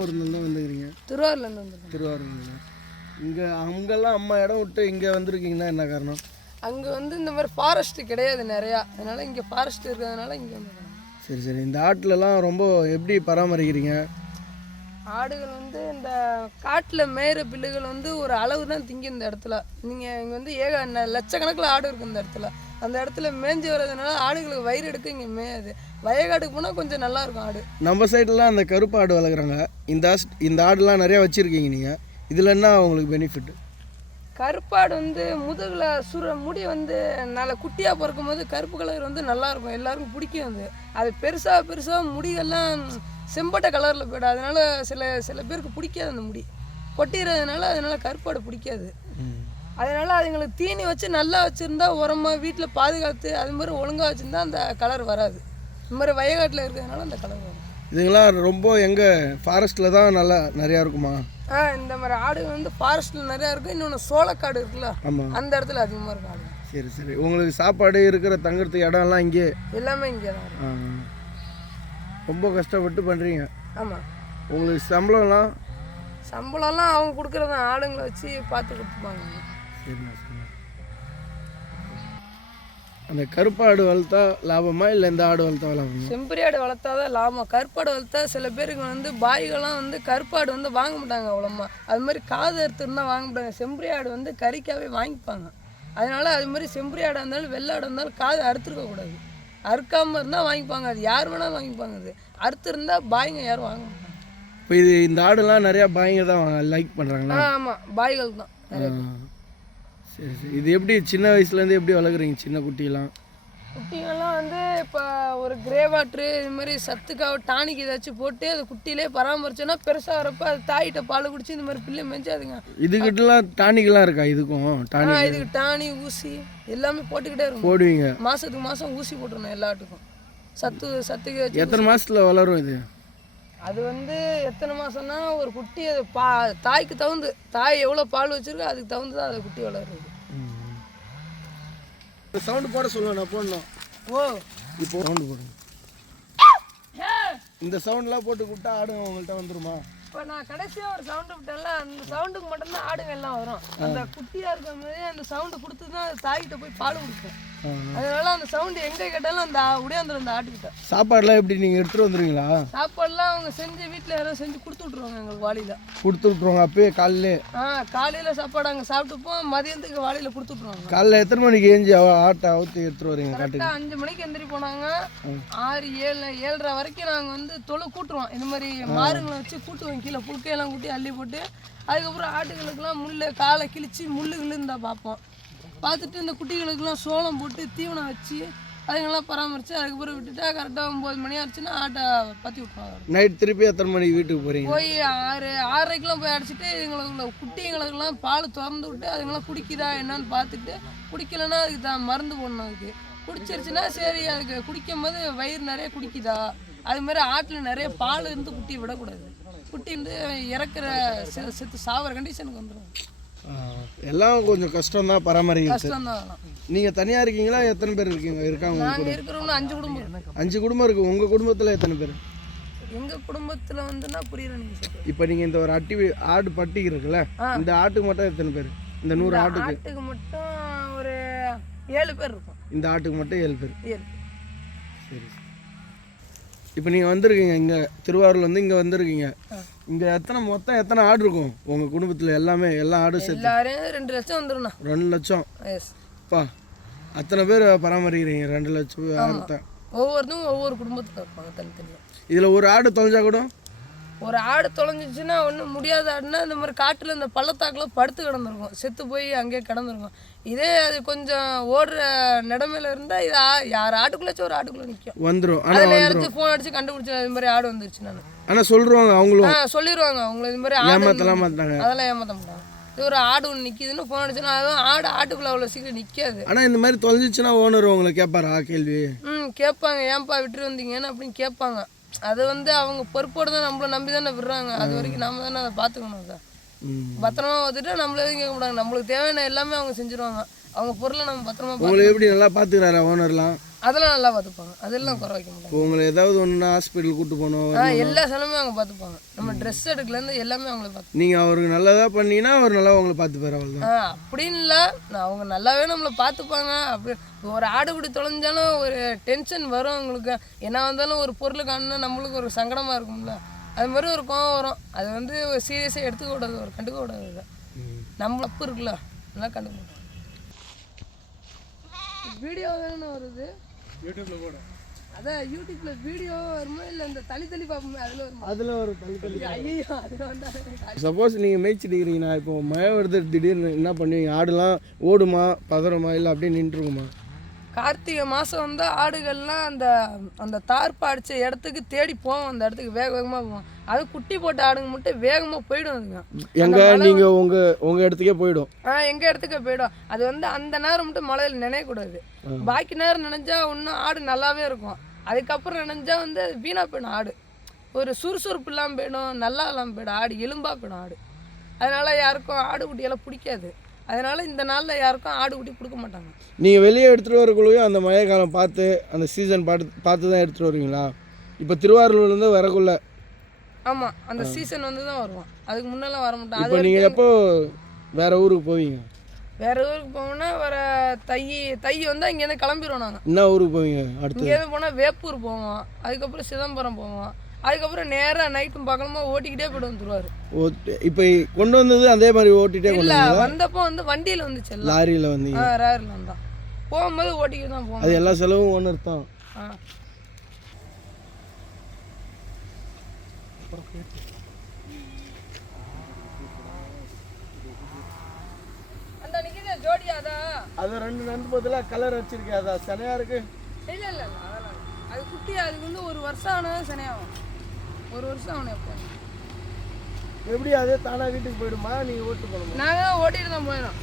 திருவாரூர்லேருந்து வந்துக்கிறீங்க திருவாரூர்லேருந்து வந்துருக்கோம். திருவாரூர்ல இங்கே அங்கெல்லாம் அம்மா இடம் விட்டு இங்கே வந்திருக்கீங்கன்னா என்ன காரணம்? அங்கே வந்து இந்த மாதிரி ஃபாரஸ்ட் கிடையாது நிறையா. அதனால இங்கே ஃபாரஸ்ட் இருக்கிறதுனால இங்கே வந்துருக்கோம். சரி சரி. இந்த ஆட்டுலலாம் ரொம்ப எப்படி பராமரிக்கிறீங்க? ஆடுகள் வந்து இந்த காட்டில் மேயிற பில்லுகள் வந்து ஒரு அளவு தான் திங்கும் இந்த இடத்துல. நீங்கள் இங்கே வந்து ஏக லட்சக்கணக்கில் ஆடு இருக்குது இந்த இடத்துல. அந்த இடத்துல மேய்ஞ்சி வர்றதுனால ஆடுகளுக்கு வயிறு எடுக்க இங்கே மேயாது. வயக்காட்டுக்கு போனால் கொஞ்சம் நல்லா இருக்கும் ஆடு. நம்ம சைடுலாம் அந்த கருப்பு ஆடு வளர்க்குறாங்க. இந்த இந்த ஆடுலாம் நிறையா வச்சுருக்கீங்க நீங்கள் இதில் என்ன உங்களுக்கு பெனிஃபிட் கருப்பாடு வந்து முதுகில் சுர முடி வந்து நல்ல குட்டியாக பிறக்கும் போது கருப்பு கலர் வந்து நல்லா இருக்கும். எல்லாருக்கும் பிடிக்கும் அது. அது பெருசாக பெருசாக முடிகள்லாம் செம்பட்டை கலரில் போய்டும் அதனால சில சில பேருக்கு பிடிக்காது அந்த முடி. கொட்டிடுறதுனால அதனால கருப்பாடு பிடிக்காது. அதனால அதுங்களுக்கு தீனி வச்சு நல்லா வச்சுருந்தா உரமாக வீட்டில் பாதுகாத்து அது மாதிரி ஒழுங்காக வச்சுருந்தா அந்த கலர் வராது. இந்த மாதிரி வயக்காட்டில் இருக்கிறதுனால அந்த கலர் வரும் இதுங்களாம் ரொம்ப எங்கே ஃபாரஸ்ட்டில் தான் நல்லா நிறையா இருக்குமா? ஆ இந்த மாதிரி ஆடுகள் வந்து ஃபாரஸ்ட்டில் நிறையா இருக்கும் இன்னொன்று சோளக்காடு இருக்குல்ல ஆமாம் அந்த இடத்துல அதிகமாக இருக்கும் ஆடு. சரி சரி. உங்களுக்கு சாப்பாடு இருக்கிற தங்குறதுக்கு இடம்லாம் இங்கே எல்லாமே இங்கே தான். ரொம்ப கஷ்டப்பட்டு பண்ணுறீங்க ஆமாம் உங்களுக்கு சம்பளம்லாம்? சம்பளம்லாம் அவங்க கொடுக்குறது ஆளுங்களை வச்சு பார்த்து கொடுத்துப்பாங்க. சரிண்ணா சரிண்ணா. அந்த கருப்பாடு வளர்த்தா லாபமா இல்லை இந்த ஆடு வளர்த்தா லாபமா? செம்பரி ஆடு வளர்த்தாதான் லாபம். கருப்பாடு வளர்த்தா சில பேருக்கு வந்து பாய்கள்லாம் வந்து கருப்பாடு வந்து வாங்க மாட்டாங்க அவ்வளோமா. அது மாதிரி காது அறுத்துருந்தா வாங்க மாட்டாங்க. செம்பரி ஆடு வந்து கறிக்காவே வாங்கிப்பாங்க. அதனால அது மாதிரி செம்பரி ஆடாக இருந்தாலும் வெள்ளை ஆடாக இருந்தாலும் காது அறுத்துருக்க கூடாது அறுக்காமல் இருந்தால் வாங்கிப்பாங்க. அது யார் வேணாலும் வாங்கிப்பாங்க அது. அறுத்துருந்தா பாய்ங்க யாரும் வாங்க இப்போ இது இந்த ஆடுலாம் நிறையா பாய்ங்க தான் லைக் பண்ணுறாங்களா ஆமாம் பாய்கள் தான். சரி சரி. இது எப்படி சின்ன வயசுலேருந்து எப்படி வளர்க்குறீங்க சின்ன குட்டிலாம்? குட்டிங்கெல்லாம் வந்து இப்போ ஒரு கிரே வாட்ரு இது மாதிரி சத்துக்காக டானிக் ஏதாச்சும் போட்டு அது குட்டியிலே பராமரிச்சோன்னா பெருசாக வரப்போ அது தாயிட்ட பால் குடிச்சு இந்த மாதிரி பிள்ளை மேய்ச்சி அதுங்க இதுக்கிட்டலாம் டானிக்லாம் இருக்கா? இதுக்கும் ஆ டானிக் இதுக்கு டானி ஊசி எல்லாமே போட்டுக்கிட்டே இருக்கும் போடுவீங்க. மாதத்துக்கு மாதம் ஊசி போட்டுருணும் எல்லாத்துக்கும். சத்து சத்துக்கு எத்தனை மாசத்துல வளரும் இது? அது வந்து எத்தனை மாதம்னா ஒரு குட்டி அது பா தாய்க்கு தகுந்து தாய் எவ்வளோ பால் வச்சிருக்கோ அதுக்கு தகுந்து தான் அது குட்டி வளருது. சவுண்டு போட சொல்லுவேன் நான் போடணும். ஓ. இப்போ சவுண்டு போடுங்க இந்த சவுண்ட்லாம் போட்டு கூப்பிட்டா ஆடுங்க உங்கள்கிட்ட வந்துருமா? இப்போ நான் கடைசியாக ஒரு சவுண்டு விட்டேன்ல அந்த சவுண்டுக்கு மட்டும்தான் ஆடுங்க எல்லாம் வரும். அந்த குட்டியாக இருக்கும் போதே அந்த சவுண்டு கொடுத்து தான் தாய்கிட்ட போய் பால் ஆ. அதனால அந்த சவுண்டு எங்கே கேட்டாலும் அந்த உடையாந்துரும் அந்த ஆட்டுக்கிட்ட. சாப்பாடுலாம் எப்படி நீங்கள் எடுத்துகிட்டு வந்துடுவீங்களா சாப்பாடுலாம் அவங்க செஞ்சு வீட்டில் யாராவது செஞ்சு கொடுத்து விட்ருவாங்க எங்களுக்கு வாளியில். கொடுத்து விட்ருவாங்க அப்பயே காலையிலே. ஆ காலையில் சாப்பாடு அங்கே சாப்பிட்டுப்போம் மதியத்துக்கு வாளியில் கொடுத்து விட்ருவாங்க காலைல எத்தனை மணிக்கு ஏஞ்சி ஆட்டை அவுத்து எடுத்துட்டு வரீங்க கரெக்டாக அஞ்சு மணிக்கு எந்திரி போனாங்க. ஆறு ஏழு ஏழரை வரைக்கும் நாங்கள் வந்து தொழு கூட்டுருவோம். இந்த மாதிரி மாருங்களை வச்சு கூட்டுவோம். கீழே புல்கையெல்லாம் கூட்டி அள்ளி போட்டு அதுக்கப்புறம் ஆட்டுகளுக்கெல்லாம் முள்ளு காலை கிழிச்சு முள்ளு இருந்தால் பார்ப்போம். பார்த்துட்டு இந்த குட்டிகளுக்கெல்லாம் சோளம் போட்டு தீவனம் வச்சு அதுங்கெல்லாம் பராமரித்து அதுக்கப்புறம் விட்டுட்டா கரெக்டாக ஒம்பது மணி ஆச்சுன்னா ஆட்டை பற்றி விட்டுருவாங்க நைட் திருப்பி எத்தனை மணிக்கு வீட்டுக்கு போகிறீங்க போய் ஆறு ஆறரைக்கெல்லாம் போய் அடிச்சுட்டு இதுங்களுக்கு குட்டிங்களுக்கெல்லாம் பால் திறந்து விட்டு அதுங்கெல்லாம் குடிக்குதா என்னன்னு பார்த்துட்டு குடிக்கலைன்னா அதுக்கு தான் மருந்து போடணும் அதுக்கு. குடிச்சிருச்சுன்னா சரி அதுக்கு குடிக்கும் போது வயிறு நிறைய குடிக்குதா? அது மாதிரி ஆட்டில் நிறைய பால் இருந்து குட்டி விடக்கூடாது. குட்டி வந்து இறக்குற செத்து சாவர கண்டிஷனுக்கு வந்துடும் எல்லாம் கொஞ்சம் கஷ்டம் தான் பராமரிக்கிறது கஷ்டம் தான் அதெல்லாம் நீங்கள் தனியாக இருக்கீங்களா? எத்தனை பேர் இருக்கீங்க? இருக்காங்க உங்க இருக்கிறவங்க அஞ்சு குடும்பம். இருக்கு. அஞ்சு குடும்பம் இருக்குது உங்கள் குடும்பத்தில் எத்தனை பேர்? எங்க குடும்பத்தில் வந்துன்னா புரியல இப்போ நீங்கள் இந்த ஒரு அட்டி ஆடு பட்டி இருக்குல்ல. இந்த ஆட்டுக்கு மட்டும் எத்தனை பேர்? இந்த நூறு ஆட்டுக்கு. ஆட்டுக்கு மட்டும் ஒரு ஏழு பேர் இருக்கும். இந்த ஆட்டுக்கு மட்டும் ஏழு பேர். ஏழு சரி. இப்போ நீங்கள் வந்திருக்கீங்க இங்கே திருவாரூர்லேருந்து இங்கே வந்திருக்கீங்க. இங்கே எத்தனை மொத்தம் எத்தனை ஆடு இருக்கும் உங்கள் குடும்பத்தில்? எல்லாமே எல்லா ஆடும் சேர்த்து. ரெண்டு லட்சம் வந்துடும்ண்ணா ரெண்டு லட்சம்? எஸ் அப்பா அத்தனை பேர் பராமரிக்கிறீங்க ரெண்டு லட்சம் ஆடு ஒவ்வொருத்தவங்க ஒவ்வொரு குடும்பத்தில் இருப்பாங்க தனித்தனியாக இதில் ஒரு ஆடு தொலைஞ்சா கூட ஒரு ஆடு தொலைஞ்சிச்சுன்னா ஒன்றும் முடியாத ஆடுனா இந்த மாதிரி காட்டில் இந்த பள்ளத்தாக்கில் படுத்து கிடந்திருக்கும். செத்து போய் அங்கேயே கிடந்திருக்கும். இதே அது கொஞ்சம் ஓடுற நிலமையில இருந்தால் இது யார் ஆட்டுக்குள்ளாச்சும் ஒரு ஆட்டுக்குள்ளே நிற்கும் வந்துடும் அதில் யாராச்சும் ஃபோன் அடிச்சு கண்டுபிடிச்சி அது மாதிரி ஆடு வந்துருச்சு நான். ஆனால் சொல்கிறவங்க அவங்களும். ஆ சொல்லிடுவாங்க அவங்கள இது மாதிரி ஆடு ஏமாத்தலாம் மாட்டாங்க அதெல்லாம் ஏமாற்ற மாட்டாங்க. இது ஒரு ஆடு ஒன்று நிற்கிதுன்னு ஃபோன் அடிச்சுன்னா அதுவும் ஆடு ஆட்டுக்குள்ளே அவ்வளோ சீக்கிரம் நிற்காது ஆனால் இந்த மாதிரி தொலைஞ்சிச்சுன்னா ஓனர் உங்களை கேட்பாரா? கேள்வி. ம் கேட்பாங்க. ஏன்பா விட்டுட்டு வந்தீங்கன்னு அப்படின்னு கேட்பாங்க. அது வந்து அவங்க பொறுப்போடு தான் நம்மளை நம்பி தானே விடுறாங்க. அது வரைக்கும் நாம தானே அதை பார்த்துக்கணும் அதை. பத்திரமா வந்துட்டு நம்மள எதுவும் கேட்க மாட்டாங்க. நம்மளுக்கு தேவையான எல்லாமே அவங்க செஞ்சுருவாங்க. அவங்க பொருளை நம்ம பத்திரமா உங்களை எப்படி நல்லா பார்த்துக்கிறாரா ஓனர்லாம் அதெல்லாம் நல்லா பார்த்துப்பாங்க. அதெல்லாம் குறை வைக்க மாட்டாங்க. உங்களை ஏதாவது ஒன்றுனா ஹாஸ்பிட்டல் கூட்டு போகணும் ஆ எல்லா செலவுமே அவங்க பார்த்துப்பாங்க. நம்ம ட்ரெஸ் எடுக்கலேருந்து எல்லாமே அவங்களே பார்த்து நீங்கள் அவருக்கு நல்லதாக பண்ணீங்கன்னா அவர் நல்லா உங்களை பார்த்துப்பாரு தான் ஆ அப்படின்னு இல்லை. நான் அவங்க நல்லாவே நம்மளை பார்த்துப்பாங்க. அப்படி ஒரு ஆடு குடி தொலைஞ்சாலும் ஒரு டென்ஷன் வரும் அவங்களுக்கு. என்ன வந்தாலும் ஒரு பொருள் காணுன்னா நம்மளுக்கு ஒரு சங்கடமாக இருக்கும்ல. அது மாதிரி ஒரு கோவம் வரும். அது வந்து ஒரு சீரியஸாக எடுத்துக்க கூடாது ஒரு கண்டுக்க கூடாது நம்ம தப்பு இருக்குல்ல. அதெல்லாம் கண்டுக்க வீடியோ தானே வருது. யூடியூப்பில் போட. அதான் யூடியூப்ல வீடியோ வருமா இல்லை இந்த தள்ளி தள்ளி பார்ப்போமே அதில் வருமா? அதில் ஒரு தள்ளி தள்ளி ஐயோ அதில் வந்தால் சப்போஸ் நீங்கள் மேய்ச்சிட்டு இருக்கிறீங்கன்னா இப்போ மழை வருது திடீர்னு என்ன பண்ணுவீங்க? ஆடுலாம் ஓடுமா பதறமா இல்லை அப்படியே நின்றுருக்குமா? கார்த்திகை மாதம் வந்து ஆடுகள்லாம் அந்த அந்த தார்ப்பு அடித்த இடத்துக்கு தேடி போவோம். அந்த இடத்துக்கு வேக வேகமாக போவோம். அது குட்டி போட்ட ஆடுங்க மட்டும் வேகமாக போயிடும் அதுங்க. எங்கே நீங்கள் உங்கள் உங்கள் இடத்துக்கே போயிடும். ஆ எங்கள் இடத்துக்கு போயிடும். அது வந்து அந்த நேரம் மட்டும் மழையில் நினையக்கூடாது. பாக்கி நேரம் நினைஞ்சா இன்னும் ஆடு நல்லாவே இருக்கும். அதுக்கப்புறம் நினைஞ்சா வந்து வீணாக போயிடும் ஆடு. ஒரு சுறுசுறுப்பு இல்லாமல் போயிடும் நல்லா இல்லாமல் போயிடும். ஆடு எலும்பாக போயிடும் ஆடு. அதனால யாருக்கும் ஆடு குட்டியெல்லாம் பிடிக்காது. அதனால இந்த நாளில் யாருக்கும் ஆடு குட்டி கொடுக்க மாட்டாங்க. நீங்கள் வெளியே எடுத்துகிட்டு வரக்குள்ளேயும் அந்த மழை காலம் பார்த்து அந்த சீசன் பார்த்து பார்த்து தான் எடுத்துகிட்டு வருவீங்களா? இப்போ திருவாரூர்லேருந்து வரக்குள்ள. ஆமாம் அந்த சீசன் வந்து தான் வருவான் அதுக்கு முன்னெல்லாம் வர மாட்டான் இப்போ நீங்கள் எப்போ வேறு ஊருக்கு போவீங்க? வேற ஊருக்கு போகணும்னா வர தை தை வந்து இங்கேருந்து கிளம்பிடுவோம் நாங்கள் என்ன ஊருக்கு போவீங்க அடுத்து? இங்கேருந்து போனால் வேப்பூர் போவோம். அதுக்கப்புறம் சிதம்பரம் போவோம். அதுக்கப்புறம் நேராக நைட்டும் பகலமா ஓட்டிக்கிட்டே போய்ட்டு வந்துருவாரு. ஓ இப்போ கொண்டு வந்தது அதே மாதிரி ஓட்டிகிட்டே இல்லை வந்தப்போ வந்து வண்டியில் வந்துச்சு லாரியில் வந்தீங்க. ஆ ரேரில் வந்தான் போகும்போது ஓட்டிக்கிட்டு தான் போவோம் அது எல்லா செலவும் ஒன்று தான் ஆ. அது ரெண்டு நண்டு பதிலாக கலர் வச்சிருக்கேன் அதான் சனையாக இருக்கு? இல்லை இல்லை. அது குட்டி அதுக்கு வந்து ஒரு வருஷம் ஆனால் சனையாகும். ஒரு வருஷம் அவனை எப்போ எப்படி அதே தானாக வீட்டுக்கு போயிடுமா? நீங்கள் ஓட்டு போகணுமா? நாங்கள் ஓட்டிட்டு தான் போயிடும்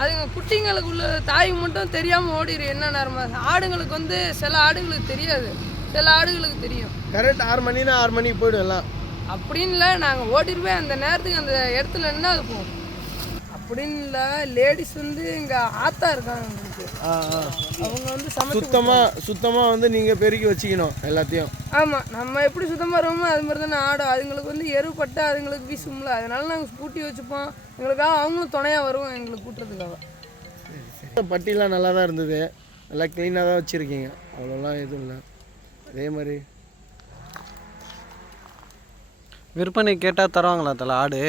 அதுங்க குட்டிங்களுக்கு உள்ள தாய் மட்டும் தெரியாமல் ஓடிடும் என்ன நேரமாக ஆடுங்களுக்கு வந்து சில ஆடுகளுக்கு தெரியாது. சில ஆடுகளுக்கு தெரியும். கரெக்ட் ஆறு மணினா ஆறு மணிக்கு போயிடும் எல்லாம். அப்படின்னு இல்லை நாங்கள் ஓட்டிட்டு போய் அந்த நேரத்துக்கு அந்த இடத்துல என்ன அது போகும் அப்படின்னு இல்லை லேடிஸ் வந்து இங்கே ஆத்தா இருக்காங்க எங்களுக்கு அவங்க வந்து சமைச்சு சுத்தமாக சுத்தமாக வந்து நீங்கள் பெருக்கி வச்சுக்கணும் எல்லாத்தையும். ஆமாம் நம்ம எப்படி சுத்தமாக இருக்கோமோ அது மாதிரி தானே ஆடும். அதுங்களுக்கு வந்து எருப்பட்டா அதுங்களுக்கு வீசும்ல. அதனால நாங்கள் கூட்டி வச்சுப்போம். எங்களுக்காக அவங்களும் துணையாக வருவோம் எங்களுக்கு கூட்டுறதுக்காக. பட்டிலாம் நல்லா தான் இருந்தது. நல்லா க்ளீனாக தான் வச்சுருக்கீங்க. அவ்வளோலாம் எதுவும் இல்லை. அதே மாதிரி. விற்பனை கேட்டால் தருவாங்களா தல ஆடு?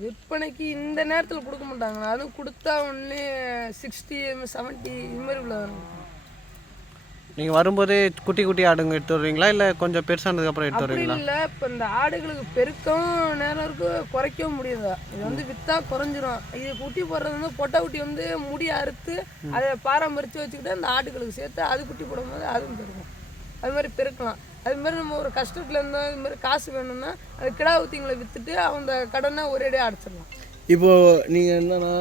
விற்பனைக்கு இந்த நேரத்தில் கொடுக்க மாட்டாங்க அதுவும் கொடுத்தா ஒன்று சிக்ஸ்டி செவன்ட்டி இது மாதிரி உள்ள வரும். நீங்கள் வரும்போதே குட்டி குட்டி ஆடுங்க எடுத்து வருவீங்களா? இல்லை கொஞ்சம் பெருசானதுக்கப்புறம் எடுத்து அப்படி வருவீங்களா? இல்லை. இப்போ இந்த ஆடுகளுக்கு பெருக்கவும் நேரம் இருக்கு குறைக்கவும் முடியாது? இது வந்து விற்றா குறைஞ்சிரும். இது குட்டி போடுறது வந்து பொட்டை குட்டி வந்து முடி அறுத்து அதை பாரம்பரித்து வச்சுக்கிட்டு அந்த ஆடுகளுக்கு சேர்த்து அது குட்டி போடும்போது அதுவும் பெருக்கும் அது மாதிரி பெருக்கலாம். அது மாதிரி நம்ம ஒரு கஷ்டத்தில் இருந்தோம் இது மாதிரி காசு வேணும்னா அது கிடா ஊத்திங்களை விற்றுட்டு அந்த கடனை ஒரேடியாக அடைச்சிடலாம். இப்போது நீங்கள் என்னன்னா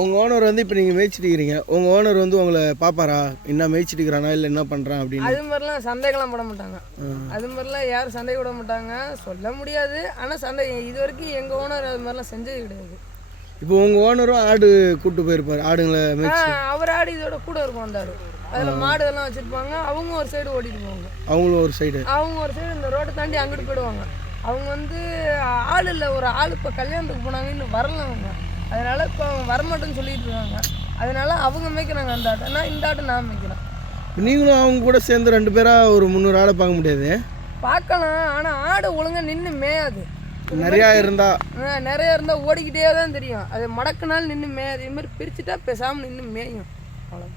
உங்கள் ஓனர் வந்து இப்போ நீங்கள் மேய்ச்சிட்டு இருக்கிறீங்க உங்கள் ஓனர் வந்து உங்களை பார்ப்பாரா என்ன மேய்ச்சிட்டு இருக்கிறானா இல்லை என்ன பண்ணுறான் அப்படின்னு? அது மாதிரிலாம் சண்டைகள்லாம் போட மாட்டாங்க. அது மாதிரிலாம் யாரும் சண்டை விட மாட்டாங்க. சொல்ல முடியாது. ஆனால் சண்டை இது வரைக்கும் எங்கள் ஓனர் அது மாதிரிலாம் செஞ்சது கிடையாது. இப்போ உங்கள் ஓனரும் ஆடு கூட்டு போயிருப்பார். ஆடுங்களை அவர் ஆடு இதோட கூட இருக்கும் அந்த ஆடு. அதில் மாடு எல்லாம் வச்சுருப்பாங்க. அவங்க ஒரு சைடு ஓட்டிட்டு போவாங்க. அவங்களும் ஒரு சைடு அவங்க ஒரு சைடு இந்த ரோட்டை தாண்டி அங்கிட்டு போயிடுவாங்க. அவங்க வந்து ஆள் இல்லை ஒரு ஆள் இப்போ கல்யாணத்துக்கு போனாங்க இன்னும் வரல அவங்க. அதனால இப்போ அவங்க வரமாட்டேன்னு சொல்லிட்டு இருக்காங்க. அதனால அவங்க மேய்க்கிறாங்க அந்த ஆட்டை. நான் இந்த ஆட்டை நான் மேய்க்கிறேன். நீங்களும் அவங்க கூட சேர்ந்து ரெண்டு பேராக ஒரு முந்நூறு ஆடை பார்க்க முடியாது? பார்க்கலாம். ஆனால் ஆடு ஒழுங்கா நின்று மேயாது. நிறையா இருந்தா. நிறைய இருந்தால் ஓடிக்கிட்டே தான் தெரியும். அது மடக்குனாலும் நின்று மேயாது. இது மாதிரி பிரிச்சுட்டா பேசாமல் நின்று மேயும். அவ்வளோ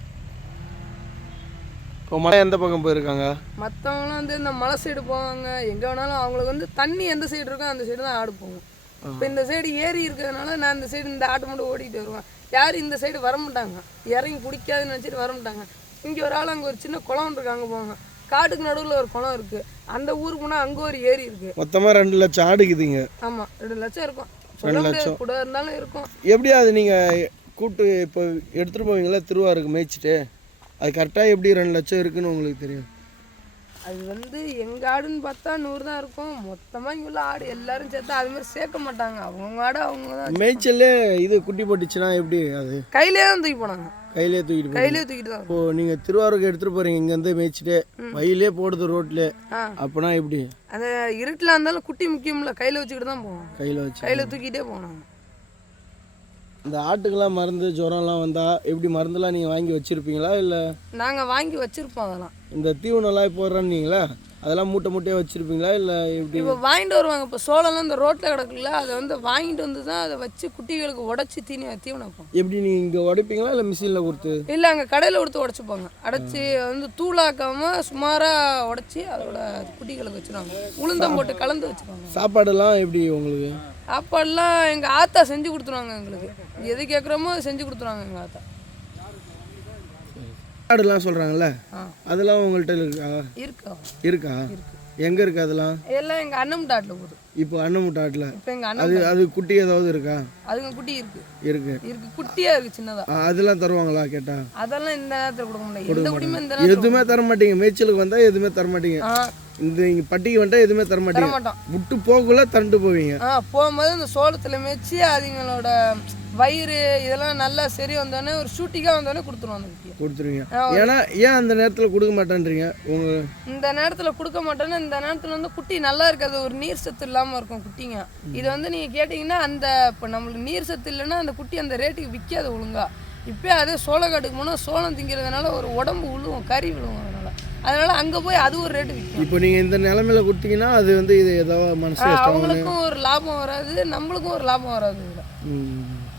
இப்போ மழை எந்த பக்கம் போயிருக்காங்க? மற்றவங்களாம் வந்து இந்த மலை சைடு போவாங்க. எங்கே வேணாலும் அவங்களுக்கு வந்து தண்ணி எந்த சைடு இருக்கோ அந்த சைடு தான் ஆடு போகும். இப்போ இந்த சைடு ஏரி இருக்கிறதுனால நான் இந்த சைடு இந்த ஆட்டு மட்டும் ஓடிக்கிட்டு வருவேன். யாரும் இந்த சைடு வர மாட்டாங்க. இறங்கி பிடிக்காதுன்னு நினச்சிட்டு வர மாட்டாங்க. இங்கே ஒரு ஆள் அங்கே ஒரு சின்ன குளம் இருக்கு அங்கே போவாங்க. காட்டுக்கு நடுவில் ஒரு குளம் இருக்குது அந்த ஊருக்கு போனால் அங்கே ஒரு ஏரி இருக்குது மொத்தமாக ரெண்டு லட்சம் ஆடுக்குதுங்க ஆமாம் ரெண்டு லட்சம் இருக்கும். சொல்ல முடியாது கூட இருந்தாலும் இருக்கும். எப்படி அது நீங்கள் கூட்டு இப்போ எடுத்துகிட்டு போவீங்களா? திருவாரூருக்கு மேய்ச்சிட்டு? அது கரெக்டாக எப்படி ரெண்டு லட்சம் இருக்குன்னு உங்களுக்கு தெரியும்? அது வந்து எங்க ஆடுன்னு பார்த்தா நூறு தான் இருக்கும். மொத்தமா இங்க உள்ள ஆடு எல்லாரும் சேர்த்தா அது மாதிரி சேர்க்க மாட்டாங்க. அவங்க ஆடு அவங்க தான் மேய்ச்சல்லே இது குட்டி போட்டுச்சுன்னா எப்படி அது? கையிலே தான் தூக்கி போனாங்க. கையிலே தூக்கிட்டு கையிலே தூக்கிட்டு தான் இப்போ நீங்கள் திருவாரூருக்கு எடுத்துகிட்டு போகிறீங்க இங்கேருந்து மேய்ச்சிட்டு. வயலே போடுது ரோட்ல. ஆ. அப்போனா எப்படி? அந்த இருட்டில் இருந்தாலும் குட்டி முக்கியமில்ல கையில வச்சுக்கிட்டு தான் போவோம் கையில் வச்சு. கையில தூக்கிட்டே போனாங்க. இந்த ஆட்டுக்கெல்லாம் மருந்து ஜுரம்லாம் வந்தால் எப்படி மருந்துலாம் நீங்கள் வாங்கி வச்சுருப்பீங்களா இல்லை? நாங்க வாங்கி வச்சிருப்போம் அதெல்லாம். இந்த தீவனம்லாம் போடுறேன்னீங்களா அதெல்லாம் மூட்டை மூட்டையாக வச்சுருப்பீங்களா இல்லை எப்படி? இப்போ வாங்கிட்டு வருவாங்க. இப்போ சோளம்லாம் இந்த ரோட்டில் கிடக்குல்ல அதை வந்து வாங்கிட்டு வந்து தான் அதை வச்சு குட்டிகளுக்கு உடச்சி தீனி தீவனம் வைப்போம். எப்படி நீங்கள் இங்கே உடைப்பீங்களா இல்லை மிஷினில் கொடுத்து? இல்லை அங்கே கடையில் கொடுத்து உடச்சிப்பாங்க. அடைச்சி வந்து தூளாக்காம சுமாராக உடச்சி அதோட குட்டிகளுக்கு வச்சிருவாங்க உளுந்தம் போட்டு கலந்து வச்சிருவாங்க சாப்பாடெல்லாம் எப்படி உங்களுக்கு? சாப்பாடுலாம் எங்கள் ஆத்தா செஞ்சு கொடுத்துருவாங்க எங்களுக்கு. எது கேட்குறோமோ செஞ்சு கொடுத்துருவாங்க எங்கள் ஆத்தா. ஆடுலாம் சொல்கிறாங்கல்ல அதெல்லாம் உங்கள்கிட்ட இருக்கா? இருக்கா? இருக்கா? எங்கே இருக்கு அதெல்லாம்? எல்லாம் எங்கள் அண்ணன் டாட்டில் போகுது. இப்போ ஆட்டில். இப்போ எங்கள் அண்ணன் அது அது குட்டி ஏதாவது இருக்கா? அதுங்க குட்டி இருக்கு. இருக்கு. இருக்கு. குட்டியாக இருக்கு சின்னதாக அதெல்லாம் தருவாங்களா கேட்டா? அதெல்லாம் இந்த நேரத்தில் கொடுக்க முடியாது எந்த குடியுமே இந்த எதுவுமே தர மாட்டீங்க மேய்ச்சலுக்கு வந்தால் எதுவுமே தர மாட்டீங்க இந்த இங்கே பட்டிக்கு வந்துட்டா எதுவுமே தர மாட்டீங்க. விட்டு போகக்குள்ள தண்டு போவீங்க. ஆ போகும்போது இந்த சோளத்தில் மேய்ச்சி அதுங்களோட வயிறு இதெல்லாம் நல்லா சரி வந்தோடனே ஒரு ஷூட்டிங்காக வந்தோடனே கொடுத்துருவோம் அந்த கொடுத்துருவீங்க. ஏன்னா ஏன் அந்த நேரத்தில் கொடுக்க மாட்டேன்றீங்க? உங்க இந்த நேரத்தில் கொடுக்க மாட்டோன்னா இந்த நேரத்தில் வந்து குட்டி நல்லா இருக்காது. ஒரு நீர் சத்து இல்லாமல் இருக்கும் குட்டிங்க. இது வந்து நீங்கள் கேட்டிங்கன்னா அந்த இப்போ நம்மளுக்கு நீர் சத்து இல்லைன்னா அந்த குட்டி அந்த ரேட்டுக்கு விற்காது ஒழுங்கா. இப்போ அதே சோளக்காட்டுக்கு போனால் சோளம் திங்கிறதுனால ஒரு உடம்பு விழுவும் கறி விழுவும். அதனால அங்கே போய் அது ஒரு ரேட்டு விற்கும் இப்போ நீங்கள் இந்த நிலமையில கொடுத்தீங்கன்னா அது வந்து இது ஏதோ மனசு அவங்களுக்கும் ஒரு லாபம் வராது நம்மளுக்கும் ஒரு லாபம் வராது.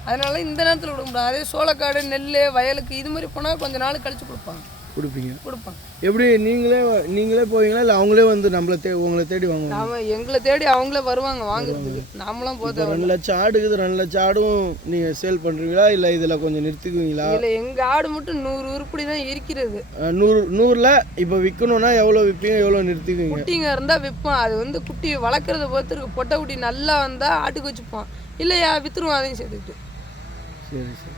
அதனால இந்த நேரத்தில் கொடுக்க முடியாது. அதே சோளக்காடு நெல் வயலுக்கு இது மாதிரி போனால் கொஞ்ச நாள் கழிச்சு கொடுப்பாங்க. கொடுப்பீங்க? கொடுப்பாங்க எப்படி நீங்களே நீங்களே போவீங்களா? இல்லை அவங்களே வந்து நம்மளை தே உங்களை தேடி வாங்குவாங்க? நாம எங்களை தேடி அவங்களே வருவாங்க வாங்குறதுக்கு. போக இப்போ ரெண்டு லட்சம் ஆடுக்குது ரெண்டு லட்சம் ஆடும் நீங்கள் சேல் பண்ணுறீங்களா இல்லை இதில் கொஞ்சம் நிறுத்திக்குவீங்களா? இதில் எங்கள் ஆடு மட்டும் நூறு உருப்படி தான் இருக்கிறது. நூறு நூறில் இப்போ விற்கணும்னா எவ்வளோ விற்பீங்க எவ்வளோ நிறுத்திக்குவீங்க? குட்டிங்க இருந்தால் விற்போம் அது வந்து குட்டி வளர்க்குறத பொறுத்து இருக்கு. பொட்டை குட்டி நல்லா வந்தால் ஆட்டுக்கு வச்சுப்போம். இல்லையா? விற்றுருவோம் அதையும் சேர்த்துக்கிட்டு. சரி சரி.